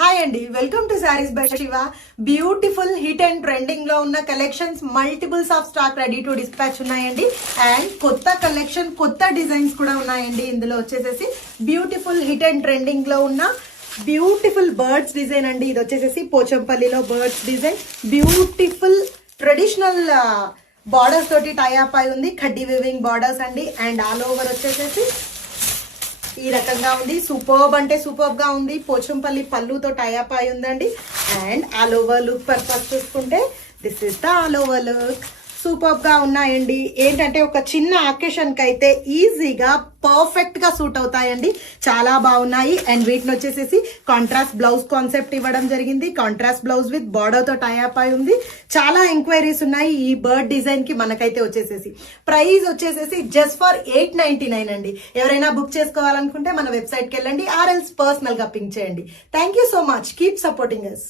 Hi అండి, welcome to saris by Shiva. Beautiful hit and trending లో ఉన్న collections multiples of stock ready to dispatch ఉన్నాయండి. And కొత్త collection, కొత్త డిజైన్స్ కూడా ఉన్నాయండి. ఇందులో వచ్చేసేసి బ్యూటిఫుల్ హిట్ అండ్ ట్రెండింగ్ లో ఉన్న బ్యూటిఫుల్ బర్డ్స్ డిజైన్ అండి. ఇది వచ్చేసేసి పోచంపల్లిలో birds design, beautiful traditional borders తోటి టైఅప్ అయి ఉంది. కడ్డీ వివింగ్ బార్డర్స్ అండి. అండ్ ఆల్ ఓవర్ వచ్చేసేసి ఈ రకంగా ఉంది. సూపర్బ్ అంటే సూపర్బ్ గా ఉంది. పోచంపల్లి పళ్ళుతో టైఅప్ అయి ఉందండి. And all over look purpose చూసుకుంటే this is the all over look. Superb గా ఉన్నాయండి. ఏంటంటే ఒక చిన్న అకేషన్ కి అయితే ఈజీగా పర్ఫెక్ట్ గా సూట్ అవుతాయండి. చాలా బాగున్నాయి. అండ్ వీటిని వచ్చేసేసి కాంట్రాస్ట్ బ్లౌజ్ కాన్సెప్ట్ ఇవ్వడం జరిగింది. కాంట్రాస్ట్ బ్లౌజ్ విత్ బార్డర్ తో టైఅప్ అయి ఉంది. చాలా ఎంక్వైరీస్ ఉన్నాయి ఈ బర్డ్ డిజైన్ కి. మనకైతే వచ్చేసేసి ప్రైస్ వచ్చేసేసి జస్ట్ ఫర్ 899 అండి. ఎవరైనా బుక్ చేసుకోవాలనుకుంటే మన వెబ్సైట్ కి వెళ్ళండి, ఆర్ఎల్స్ పర్సనల్ గా పింక్ చేయండి. Thank you so much. Keep supporting us.